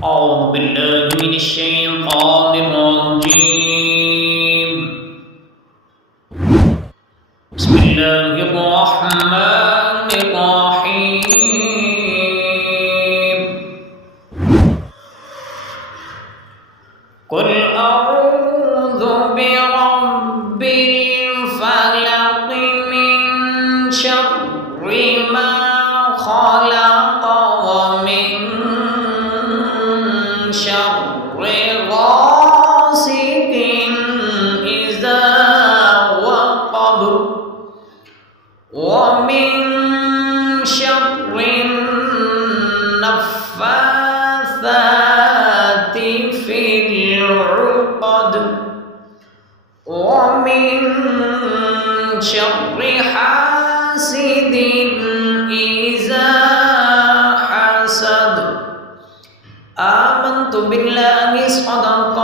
أعوذ بالله من الشيطان الرجيم. بسم الله الرحمن الرحيم. قل أعوذ برب الفلق من شر ما خلق ومن شر غاسق إذا وقب ومن شر النفاثات في العقد ومن شر حاسد إذا حسد. آمنت بالله صدق